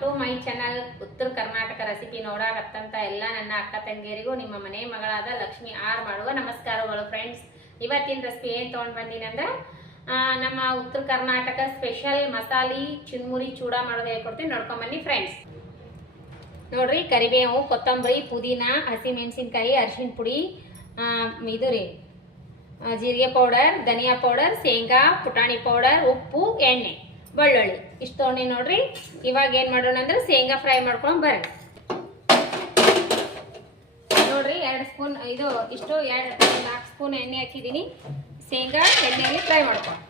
To my channel. ಉತ್ತರ Karnataka recipe ನೋಡಾಕತ್ತಂತ ಎಲ್ಲ ನನ್ನ ಅಕ್ಕ ತಂಗಿಯರಿಗೂ ನಿಮ್ಮ ಮನೆ ಮಗಳಾದ ಲಕ್ಷ್ಮಿ ಆರ್ ಮಾಡುವ ನಮಸ್ಕಾರಗಳು ಫ್ರೆಂಡ್ಸ್. ಇವತ್ತಿನ ರೆಸಿಪಿ ಏನು ತೊಗೊಂಡು ಬಂದೀನಂದ್ರೆ ನಮ್ಮ ಉತ್ತರ ಕರ್ನಾಟಕ ಸ್ಪೆಷಲ್ ಮಸಾಲೆ ಚುನ್ಮುರಿ ಚೂಡ ಮಾಡೋದು ಹೇಳ್ಕೊಡ್ತೀನಿ, ನೋಡ್ಕೊಂಡ್ ಬನ್ನಿ ಫ್ರೆಂಡ್ಸ್. ನೋಡ್ರಿ, ಕರಿಬೇವು, ಕೊತ್ತಂಬರಿ, ಪುದೀನ, ಹಸಿಮೆಣಸಿನ್ಕಾಯಿ, ಅರಿಶಿನ ಪುಡಿ, ಇದು ರೀ ಜೀರಿಗೆ ಪೌಡರ್, ಧನಿಯಾ ಪೌಡರ್, ಶೇಂಗಾ, ಪುಟಾಣಿ ಪೌಡರ್, ಉಪ್ಪು, ಎಣ್ಣೆ, ಬೆಳ್ಳುಳ್ಳಿ ಇಷ್ಟು ತೊಗೊಂಡು ನೋಡ್ರಿ. ಇವಾಗ ಏನ್ ಮಾಡೋಣ ಅಂದ್ರೆ ಶೇಂಗಾ ಫ್ರೈ ಮಾಡ್ಕೊಂಡು ಬರ್ರಿ. ನೋಡ್ರಿ, 2 ಸ್ಪೂನ್ ಇದು ಇಷ್ಟು 4 ಸ್ಪೂನ್ ಎಣ್ಣೆ ಹಾಕಿದೀನಿ. ಶೇಂಗಾ ಎಣ್ಣೆಯಲ್ಲಿ ಫ್ರೈ ಮಾಡ್ಕೊಂಡು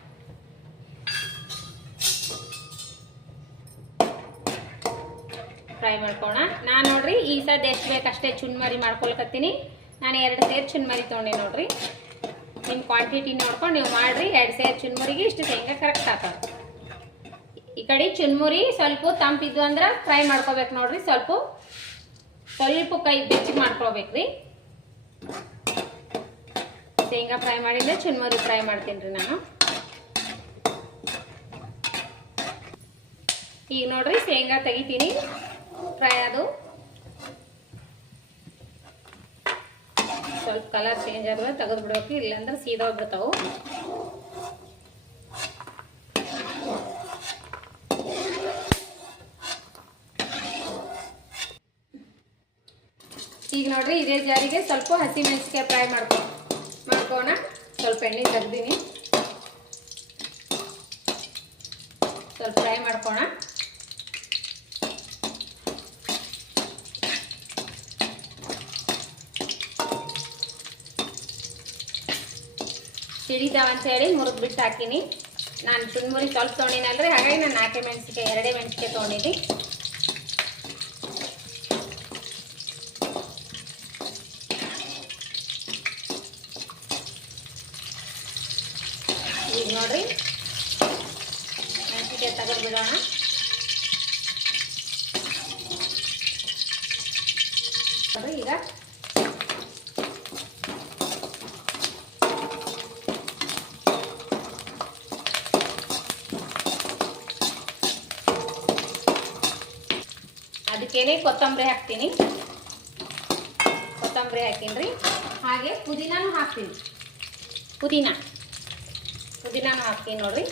ನಾನು ನೋಡ್ರಿ ಈ ಸದ್ ಎಷ್ಟು ಬೇಕಷ್ಟೇ ಚುನ್ಮರಿ ಮಾಡ್ಕೊಳ್ಕತ್ತೀನಿ. ನಾನು 2 ಸೇರು ಚುನ್ಮರಿ ತೊಗೊಂಡೆ ನೋಡ್ರಿ. ನಿಮ್ಮ ಕ್ವಾಂಟಿಟಿ ನೋಡ್ಕೊಂಡು ನೀವು ಮಾಡ್ರಿ. 2 ಸೇರು ಚುನ್ಮುರಿಗೆ ಇಷ್ಟು ಶೇಂಗಾ ಕರೆಕ್ಟ್ ಆಗ್ತದೆ. ಈ ಕಡೆ ಚುನ್ಮುರಿ ಸ್ವಲ್ಪ ತಂಪಿದ್ದು ಅಂದ್ರೆ ಫ್ರೈ ಮಾಡ್ಕೋಬೇಕು ನೋಡ್ರಿ. ಸ್ವಲ್ಪ ಕೈ ಬೆಚ್ಚಗೆ ಮಾಡ್ಕೊಳ್ಬೇಕ್ರಿ. ಶೇಂಗಾ ಫ್ರೈ ಮಾಡಿದ್ರೆ ಚುನ್ಮುರಿ ಫ್ರೈ ಮಾಡ್ತೀನಿ ರೀ ನಾನು. ಈಗ ನೋಡ್ರಿ ಶೇಂಗಾ ತೆಗಿತೀನಿ. ಫ್ರೈ ಅದು ಸ್ವಲ್ಪ ಕಲರ್ ಚೇಂಜ್ ಆದ್ರೆ ತೆಗೆದು ಬಿಡ್ಬೇಕು, ಇಲ್ಲಾಂದ್ರೆ ಸೀದೋಗ್ಬಿಡ್ತಾವು. ಈಗ ನೋಡ್ರಿ ಇದೇ ಜಾರಿಗೆ ಸ್ವಲ್ಪ ಹಸಿಮೆಣಸಿನಕಾಯಿ ಫ್ರೈ ಮಾಡ್ಕೋಣ. ಸ್ವಲ್ಪ ಎಣ್ಣೆ ತೆಗ್ದೀನಿ, ಸ್ವಲ್ಪ ಫ್ರೈ ಮಾಡ್ಕೋಣ. ಸಿಡಿದಾವ ಅಂತ ಹೇಳಿ ಮುರಿದು ಬಿಟ್ಟು ಹಾಕಿನಿ. ನಾನು ಚುನ್ಮುರಿ ಸ್ವಲ್ಪ ತೊಗೊಂಡಿನಲ್ರಿ, ಹಾಗಾಗಿ ನಾನು 2 ಮೆಣಸಿನಕಾಯಿ ತೊಗೊಂಡಿದ್ದೆ. ಈಗ ನೋಡ್ರಿ ಮೆಣಸಿನಕಾಯಿ ತೆಗೆದು ಬಿಡೋಣ. ನೋಡ್ರಿ ಈಗ ಅದಕ್ಕೇನೆ ಕೊತ್ತಂಬರಿ ಹಾಕ್ತೀನಿ. ಕೊತ್ತಂಬರಿ ಹಾಕಿನ್ರಿ. ಹಾಗೆ ಪುದೀನಾನು ಹಾಕ್ತೀನಿ. ಪುದೀನಾನು ಹಾಕ್ತೀನಿ ನೋಡ್ರಿ.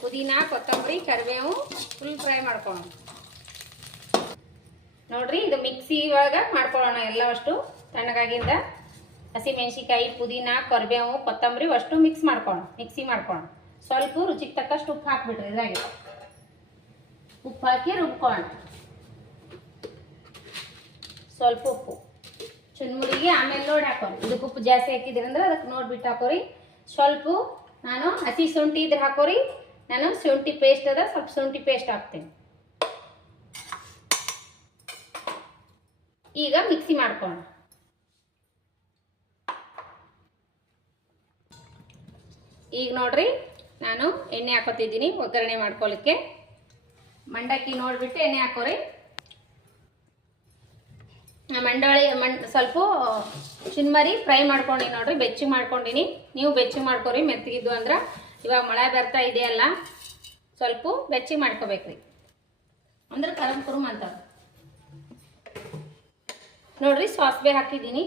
ಪುದೀನಾ, ಕೊತ್ತಂಬರಿ, ಕರಿಬೇವು ಫುಲ್ ಫ್ರೈ ಮಾಡ್ಕೊಳ್ಳೋಣ ನೋಡ್ರಿ. ಇದು ಮಿಕ್ಸಿ ಒಳಗೆ ಮಾಡ್ಕೊಳ್ಳೋಣ ಎಲ್ಲ ಅಷ್ಟು ತಣ್ಣಗಾಗಿಂದ. ಹಸಿಮೆಣಸಿನಕಾಯಿ, ಪುದೀನಾ, ಕರಿಬೇವು, ಕೊತ್ತಂಬರಿ ಅಷ್ಟು ಮಿಕ್ಸಿ ಮಾಡ್ಕೊಳ್ಳೋಣ. ಸ್ವಲ್ಪ ರುಚಿಗೆ ತಕ್ಕಷ್ಟು ಉಪ್ಪು ಹಾಕ್ಬಿಟ್ರಿ. ಇದ್ರಾಗೆ ಉಪ್ಪು ಹಾಕಿ ರುಬ್ಕೊಳ್ಳೋಣ. ಸ್ವಲ್ಪ ಉಪ್ಪು ಚುನ್ಮುರಿಗೆ ಆಮೇಲೆ ನೋಡಿ ಹಾಕೋರಿ. ಇದಕ್ಕೆ ಉಪ್ಪು ಜಾಸ್ತಿ ಹಾಕಿದ್ರಿ ಅಂದ್ರೆ ಅದಕ್ಕೆ ನೋಡ್ಬಿಟ್ಟು ಹಾಕೋರಿ. ಸ್ವಲ್ಪ ನಾನು ಹಸಿ ಶುಂಠಿ ಇದ್ರೆ ಹಾಕೋರಿ. ನಾನು ಶುಂಠಿ ಪೇಸ್ಟ್ ಅದ, ಸ್ವಲ್ಪ ಶುಂಠಿ ಪೇಸ್ಟ್ ಹಾಕ್ತೇನೆ. ಈಗ ಮಿಕ್ಸಿ ಮಾಡ್ಕೊಳ್ಳೋಣ. ಈಗ ನೋಡ್ರಿ ನಾನು ಎಣ್ಣೆ ಹಾಕೋತಿದ್ದೀನಿ ಒಗ್ಗರಣೆ ಮಾಡ್ಕೊಳ್ಳಿಕ್ಕೆ. ಮಂಡಕ್ಕಿ ನೋಡ್ಬಿಟ್ಟು ಎಣ್ಣೆ ಹಾಕೋರಿ. ಸ್ವಲ್ಪ ಚುನ್ಮರಿ ಫ್ರೈ ಮಾಡ್ಕೊಂಡಿ ನೋಡ್ರಿ, ಬೆಚ್ಚಗೆ ಮಾಡ್ಕೊಂಡಿನಿ. ನೀವು ಬೆಚ್ಚಗೆ ಮಾಡ್ಕೊರಿ, ಮೆತ್ತಗಿದ್ದು ಅಂದ್ರೆ ಇವಾಗ ಮಳೆ ಬರ್ತಾ ಇದೆಯಲ್ಲ, ಸ್ವಲ್ಪ ಬೆಚ್ಚಗೆ ಮಾಡ್ಕೋಬೇಕ್ರಿ, ಅಂದ್ರೆ ಕುರುಮ್ ಅಂತ ನೋಡ್ರಿ. ಸಾಸಿವೆ ಹಾಕಿದ್ದೀನಿ.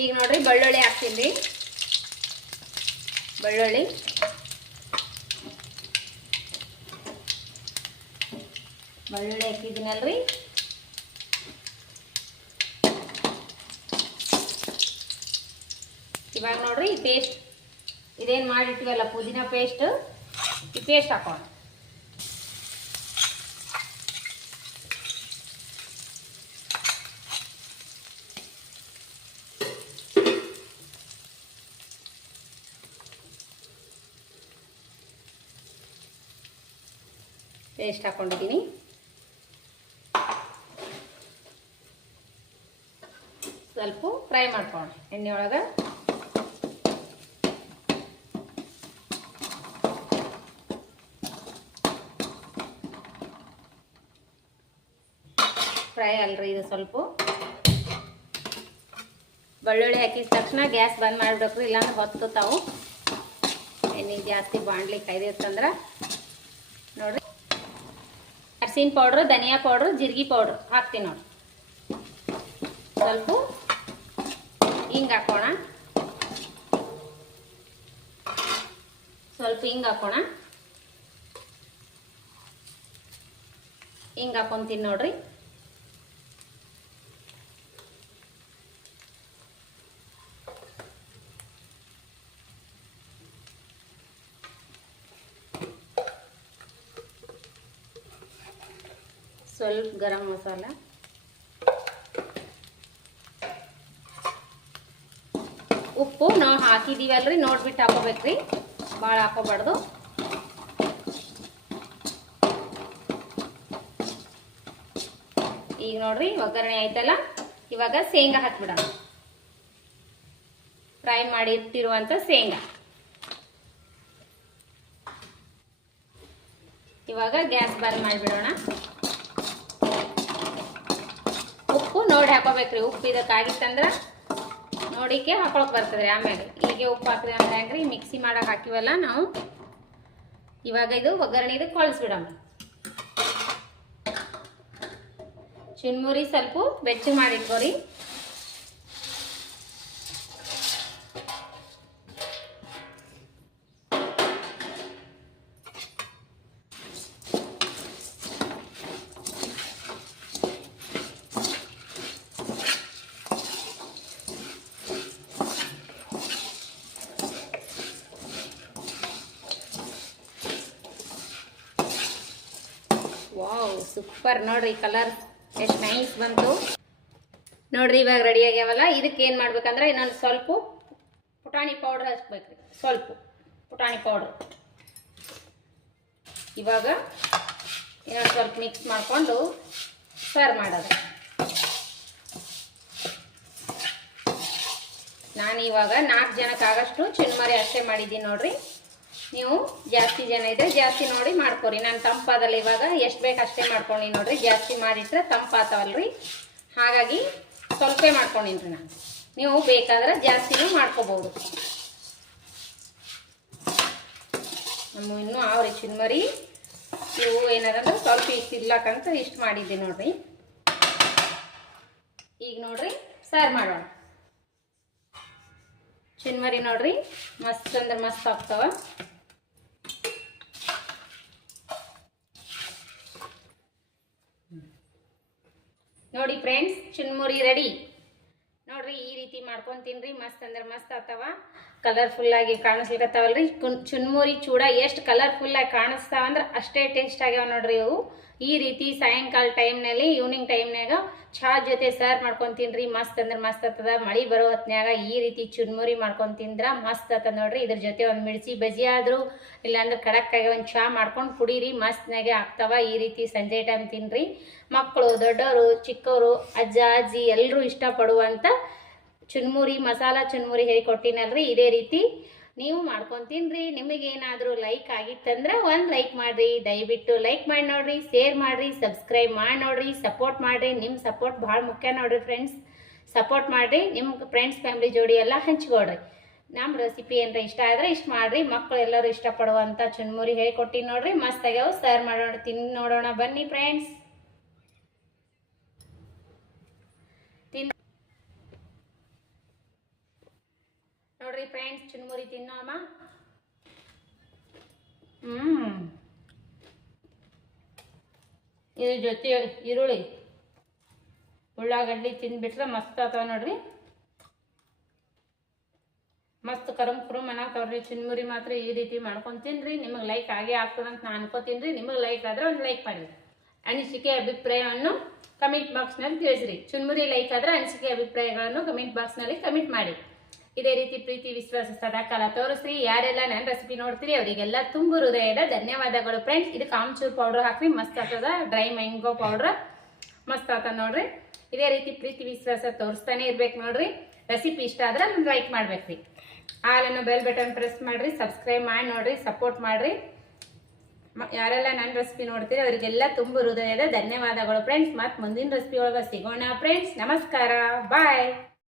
ಈಗ ನೋಡ್ರಿ ಬೆಳ್ಳುಳ್ಳಿ ಹಾಕ್ತೀನಿ. ಬೆಳ್ಳುಳ್ಳಿ ಹಾಕಿದ್ದೀನಲ್ರಿ. ಇವಾಗ ನೋಡ್ರಿ ಈ ಪೇಸ್ಟ್ ಇದೇನು ಮಾಡಿಟ್ಟಿವಲ್ಲ ಪುದೀನ ಪೇಸ್ಟ್, ಈ ಪೇಸ್ಟ್ ಹಾಕೋಣ. ಪೇಸ್ಟ್ ಹಾಕೊಂಡಿದ್ದೀನಿ. ಸ್ವಲ್ಪ ಫ್ರೈ ಮಾಡ್ಕೊಳ್ಳೋಣ ಎಣ್ಣೆ ಒಳಗೆ. ಫ್ರೈ ಅಲ್ರಿ ಇದು. ಸ್ವಲ್ಪ ಬೆಳ್ಳುಳ್ಳಿ ಹಾಕಿದ ತಕ್ಷಣ ಗ್ಯಾಸ್ ಬಂದ್ ಮಾಡಿಬಿಡ್ಬೇಕ್ರಿ, ಇಲ್ಲಾಂದ್ರೆ ಹೊತ್ತುತ್ತಾವು. ಎಣ್ಣೆ ಜಾಸ್ತಿ ಬಾಣಲಿ ಕಾಯ್ದಿರ್ತಂದ್ರೆ ನೋಡ್ರಿ. ಅರ್ಶಿನ ಪೌಡ್ರು, ಧನಿಯಾ ಪೌಡ್ರು, ಜೀರಿಗೆ ಪೌಡ್ರು ಹಾಕ್ತೀನಿ ನೋಡ್ರಿ. ಸ್ವಲ್ಪ ಹಿಂಗೆ ಹಾಕೋಣ, ಸ್ವಲ್ಪ ಹಿಂಗೆ ಹಾಕೋಣ. ಹಿಂಗೆ ಹಾಕೊಂತೀನಿ ನೋಡ್ರಿ. ಸ್ವಲ್ಪ ಗರಂ ಮಸಾಲ, ಉಪ್ಪು ನಾವು ಹಾಕಿದೀವಲ್ರಿ ನೋಡ್ಬಿಟ್ಟು ಹಾಕೋಬೇಕ್ರಿ, ಭಾಳ ಹಾಕೋಬಾರ್ದು. ಈಗ ನೋಡ್ರಿ ಒಗ್ಗರಣೆ ಆಯ್ತಲ್ಲ, ಇವಾಗ ಶೇಂಗಾ ಹಾಕ್ಬಿಡೋಣ. ಫ್ರೈ ಮಾಡಿ ಇಟ್ಟಿರುವಂತ ಶೇಂಗಾ. ಇವಾಗ ಗ್ಯಾಸ್ ಬಂದ್ ಮಾಡಿಬಿಡೋಣ. ಉಪ್ಪು ನೋಡಿ ಹಾಕೋಬೇಕ್ರಿ. ಉಪ್ಪು ಇದಕ್ಕಾಗಿತ್ತಂದ್ರೆ ನೋಡಿಕೆ ಹಾಕೊಳಕ್ ಬರ್ತದ್ರಿ. ಆಮೇಲೆ ಹೀಗೆ ಉಪ್ಪು ಹಾಕಿದ್ರೆ ಅಂದ್ರೆ ಹೆಂಗ್ರಿ, ಮಿಕ್ಸಿ ಮಾಡಕ್ ಹಾಕಿವಲ್ಲ ನಾವು. ಇವಾಗ ಇದು ಒಗ್ಗರಣೆದು ಕಳಿಸ್ಬಿಡೋಣ. ಚುನ್ಮುರಿ ಸ್ವಲ್ಪ ಬೆಚ್ಚ ಮಾಡಿಟ್ಕೋರಿ. ವಾವ್, ಸೂಪರ್ ನೋಡ್ರಿ, ಕಲರ್ ಎಷ್ಟು ನೈಸ್ ಬಂತು ನೋಡ್ರಿ. ಇವಾಗ ರೆಡಿ ಆಗ್ಯಾವಲ್ಲ. ಇದಕ್ಕೆ ಏನು ಮಾಡ್ಬೇಕಂದ್ರೆ ಇನ್ನೊಂದು ಸ್ವಲ್ಪ ಪುಟಾಣಿ ಪೌಡರ್ ಹಚ್ಬೇಕ್ರಿ. ಸ್ವಲ್ಪ ಪುಟಾಣಿ ಪೌಡರ್. ಇವಾಗ ಇನ್ನೊಂದು ಸ್ವಲ್ಪ ಮಿಕ್ಸ್ ಮಾಡಿಕೊಂಡು ಸರ್ವ್ ಮಾಡೋದು. ನಾನು ಇವಾಗ 4 ಜನಕ್ಕಾಗಷ್ಟು ಚುನ್ಮರಿ ಅಷ್ಟೇ ಮಾಡಿದ್ದೀನಿ ನೋಡ್ರಿ. ನೀವು ಜಾಸ್ತಿ ಜನ ಇದ್ರೆ ಜಾಸ್ತಿ ನೋಡಿ ಮಾಡ್ಕೊರಿ. ನಾನು ತಂಪಾದಲ್ಲ, ಇವಾಗ ಎಷ್ಟು ಬೇಕು ಅಷ್ಟೇ ಮಾಡ್ಕೊಂಡು ನೋಡ್ರಿ. ಜಾಸ್ತಿ ಮಾಡಿಟ್ರೆ ತಂಪಾತವಲ್ರಿ, ಹಾಗಾಗಿ ಸ್ವಲ್ಪ ಮಾಡ್ಕೊಂಡಿನ್ರಿ ನಾನು. ನೀವು ಬೇಕಾದ್ರೆ ಜಾಸ್ತಿನೂ ಮಾಡ್ಕೋಬಹುದು. ನಮ್ಮ ಇನ್ನೂ ಅವ್ರಿ ಚುನ್ಮರಿ ಇವು ಏನಾರಂದ್ರೆ ಸ್ವಲ್ಪ ಇಷ್ಟು ಇರ್ಲಕ್ಕಂತ ಇಷ್ಟು ಮಾಡಿದ್ದೆ ನೋಡ್ರಿ. ಈಗ ನೋಡ್ರಿ ಸರ್ವ್ ಮಾಡೋಣ. ಚುನ್ಮರಿ ನೋಡ್ರಿ ಮಸ್ತ್ ಅಂದ್ರೆ ಮಸ್ತ್ ಆಗ್ತಾವ. ನೋಡಿ ಫ್ರೆಂಡ್ಸ್, ಚುನ್ಮುರಿ ರೆಡಿ ನೋಡ್ರಿ. ಈ ರೀತಿ ಮಾಡ್ಕೊಂಡು ತಿನ್ರಿ, ಮಸ್ತ್ ಅಂದ್ರೆ ಮಸ್ತ್ ಆಗ್ತಾವ. ಕಲರ್ಫುಲ್ ಆಗಿ ಕಾಣಿಸ್ಲಿಕ್ಕತ್ತಾವಲ್ರಿ. ಚುನ್ಮುರಿ ಚೂಡ ಎಷ್ಟು ಕಲರ್ಫುಲ್ ಆಗಿ ಕಾಣಿಸ್ತಾವಂದ್ರೆ ಅಷ್ಟೇ ಟೇಸ್ಟ್ ಆಗ್ಯಾವ ನೋಡ್ರಿ ಇವು. ಈ ರೀತಿ ಸಾಯಂಕಾಲ ಟೈಮ್ನಲ್ಲಿ, ಈವ್ನಿಂಗ್ ಟೈಮ್ನಾಗ ಚಹಾ ಜೊತೆ ಸರ್ವ್ ಮಾಡ್ಕೊಂಡು ತಿನ್ರಿ, ಮಸ್ತ್ ಅಂದ್ರೆ ಮಸ್ತ್ ಆಗ್ತದ. ಮಳೆ ಬರೋ ಹೊತ್ನ್ಯಾಗ ಈ ರೀತಿ ಚುನ್ಮುರಿ ಮಾಡ್ಕೊಂಡು ತಿಂದ್ರೆ ಮಸ್ತ್ ಆಗ್ತದ ನೋಡ್ರಿ. ಇದ್ರ ಜೊತೆ ಒಂದು ಮಿರ್ಚಿ ಬಜ್ಜಿ ಆದರೂ ಇಲ್ಲಾಂದ್ರೆ ಖಡಕ್ಕಾಗಿ ಒಂದು ಚಹಾ ಮಾಡ್ಕೊಂಡು ಕುಡೀರಿ, ಮಸ್ತ್ನಾಗೆ ಆಗ್ತಾವ. ಈ ರೀತಿ ಸಂಜೆ ಟೈಮ್ ತಿನ್ರಿ. ಮಕ್ಕಳು, ದೊಡ್ಡವರು, ಚಿಕ್ಕವರು, ಅಜ್ಜ ಅಜ್ಜಿ ಎಲ್ಲರೂ ಇಷ್ಟಪಡುವಂಥ ಚುನ್ಮುರಿ, ಮಸಾಲ ಚುನ್ಮುರಿ ಹೇಳಿಕೊಟ್ಟಿನಲ್ರಿ. ಇದೇ ರೀತಿ ನೀವು ಮಾಡ್ಕೊಂಡು ತಿನ್ರಿ. ನಿಮಗೇನಾದರೂ ಲೈಕ್ ಆಗಿತ್ತಂದ್ರೆ ಒಂದು ಲೈಕ್ ಮಾಡಿರಿ. ದಯವಿಟ್ಟು ಲೈಕ್ ಮಾಡಿ ನೋಡ್ರಿ, ಶೇರ್ ಮಾಡಿರಿ, ಸಬ್ಸ್ಕ್ರೈಬ್ ಮಾಡಿ ನೋಡ್ರಿ, ಸಪೋರ್ಟ್ ಮಾಡಿರಿ. ನಿಮ್ಮ ಸಪೋರ್ಟ್ ಭಾಳ ಮುಖ್ಯ ನೋಡ್ರಿ ಫ್ರೆಂಡ್ಸ್. ಸಪೋರ್ಟ್ ಮಾಡಿರಿ, ನಿಮ್ಮ ಫ್ರೆಂಡ್ಸ್ ಫ್ಯಾಮಿಲಿ ಜೋಡಿ ಎಲ್ಲ ಹಂಚ್ಕೊಡ್ರಿ. ನಮ್ಮ ರೆಸಿಪಿ ಏನಾರ ಇಷ್ಟ ಆದರೆ ಇಷ್ಟ ಮಾಡಿರಿ. ಮಕ್ಕಳು ಎಲ್ಲರೂ ಇಷ್ಟಪಡುವಂಥ ಚುನ್ಮುರಿ ಹೇಳಿಕೊಟ್ಟಿನಿ ನೋಡ್ರಿ, ಮಸ್ತ್ ಆಗ್ಯಾವ. ಸರ್ವ್ ಮಾಡೋಣ, ತಿಂದು ನೋಡೋಣ ಬನ್ನಿ ಫ್ರೆಂಡ್ಸ್. ನೋಡ್ರಿ ಫ್ರೆಂಡ್ಸ್, ಚುನ್ಮುರಿ ತಿನ್ನೋಮ್ಮ. ಇದ್ರ ಜೊತೆ ಈರುಳ್ಳಿ, ಉಳ್ಳಾಗಡ್ಡಿ ತಿಂದ್ಬಿಟ್ರೆ ಮಸ್ತ್ ಆಗ್ತಾವ ನೋಡ್ರಿ. ಮಸ್ತ್ ಕರಂ ಕುರುಮ್ ಅನ್ನತಾವ್ರಿ ಚುನ್ಮುರಿ. ಮಾತ್ರ ಈ ರೀತಿ ಮಾಡ್ಕೊಂಡು ತಿನ್ರಿ. ನಿಮಗೆ ಲೈಕ್ ಆಗೇ ಆಗ್ತದಂತ ನಾನು ಅನ್ಕೋತೀನಿ. ನಿಮಗೆ ಲೈಕ್ ಆದ್ರೆ ಒಂದು ಲೈಕ್ ಮಾಡಿ. ಅನಿಸಿಕೆ ಅಭಿಪ್ರಾಯವನ್ನು ಕಮೆಂಟ್ ಬಾಕ್ಸ್ನಲ್ಲಿ ತಿಳಿಸ್ರಿ. ಚುನ್ಮುರಿ ಲೈಕ್ ಆದ್ರೆ ಅನಿಸಿಕೆ ಅಭಿಪ್ರಾಯಗಳನ್ನು ಕಮೆಂಟ್ ಬಾಕ್ಸ್ನಲ್ಲಿ ಕಮೆಂಟ್ ಮಾಡಿ. ಇದೇ ರೀತಿ ಪ್ರೀತಿ, ವಿಶ್ವಾಸ, ಸದಾಕಾಲ ತೋರಿಸ್ರಿ. ಯಾರೆಲ್ಲ ನನ್ನ ರೆಸಿಪಿ ನೋಡ್ತೀರಿ ಅವರಿಗೆಲ್ಲ ತುಂಬ ಹೃದಯದ ಧನ್ಯವಾದಗಳು ಫ್ರೆಂಡ್ಸ್. ಇದಕ್ಕೆ ಆಮ್ಚೂರ್ ಪೌಡರ್ ಹಾಕ್ರಿ, ಮಸ್ತ್ ಆಗ್ತದ. ಡ್ರೈ ಮ್ಯಾಂಗೋ ಪೌಡ್ರ್ ಮಸ್ತ್ ಆಗ್ತದ ನೋಡ್ರಿ. ಇದೇ ರೀತಿ ಪ್ರೀತಿ ವಿಶ್ವಾಸ ತೋರಿಸ್ತಾನೆ ಇರ್ಬೇಕು ನೋಡ್ರಿ. ರೆಸಿಪಿ ಇಷ್ಟ ಆದ್ರೆ ಒಂದು ಲೈಕ್ ಮಾಡ್ಬೇಕ್ರಿ. ಹಾಲನ್ನು ಬೆಲ್ ಬಟನ್ ಪ್ರೆಸ್ ಮಾಡ್ರಿ, ಸಬ್ಸ್ಕ್ರೈಬ್ ಮಾಡಿ ನೋಡ್ರಿ, ಸಪೋರ್ಟ್ ಮಾಡ್ರಿ. ಯಾರೆಲ್ಲ ನನ್ನ ರೆಸಿಪಿ ನೋಡ್ತೀರಿ ಅವರಿಗೆಲ್ಲ ತುಂಬ ಹೃದಯದ ಧನ್ಯವಾದಗಳು ಫ್ರೆಂಡ್ಸ್. ಮತ್ತೆ ಮುಂದಿನ ರೆಸಿಪಿ ಒಳಗೆ ಸಿಗೋಣ ಫ್ರೆಂಡ್ಸ್. ನಮಸ್ಕಾರ, ಬಾಯ್.